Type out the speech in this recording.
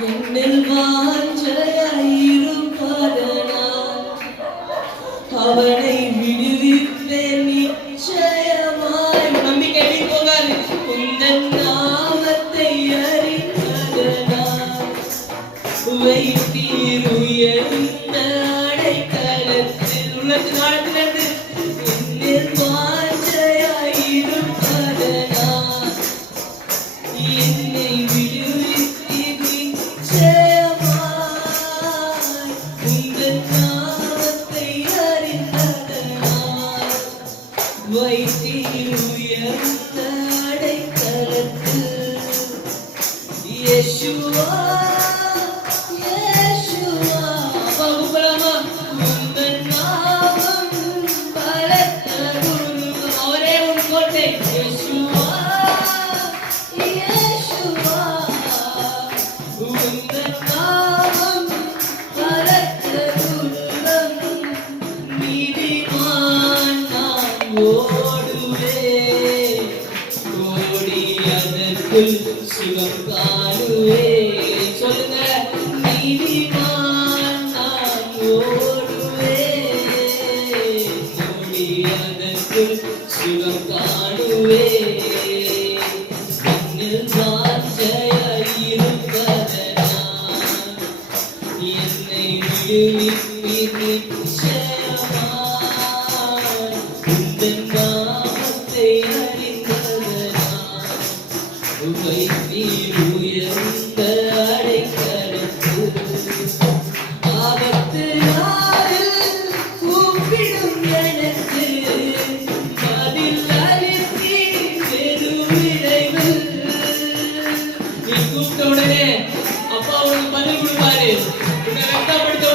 என்னில் வாஞ்சையாயிருப்பதனால் அவனை விடுவிப்பேன் நிச்சயமாய். நம்பிக்கை போகாது. உந்தன் நாமத்தை அறிந்ததனால் வைத்தீர் உயர்ந்த அடைக்கலத்தில். உள்ளத்தின் ஆழத்திலிருந்து என்னில் வாஞ்சையாயிருப்பதனால் என்னை விடுவித்தீர் நிச்சயமாய். உந்தன் நாமத்தை அறிந்ததனால் வைத்தீர் உயர்ந்த அடைக்கலத்தில். இயேசுவா இயேசுவா பகுபலமா உந்தன் நாமம் பலத்த துருகம். அவரே உன் கோட்டை. இயேசுவா இயேசுவா உந்தன் நாமம் பலத்த துருகம். நீதிமான் நான் ஓடுவேன், ஓடி அதற்குள் சுகம் காணுவேன். சொல்லுங்க. நீதிமான் நான் ஓடுவேன், ஓடி அதற்குள் சுகம் காணுவேன். என்னில் வாஞ்சையாயிருப்பதனால் என்னை விடுவிப்பீர் நிச்சயமாய். உந்தன் நாமத்தை அறிந்ததனால் வைத்தீர் உயர்ந்த அடைக்கலத்தில். ஆபத்து நாளில் கூப்பிடும் எனக்கு பதில் அளித்தீர் வெகு விரைவில். நீ கூப்பிட்ட உடனே அப்பா உனக்கு பதில் கொடுப்பாரு. உன்னை வெட்கப்படுத்த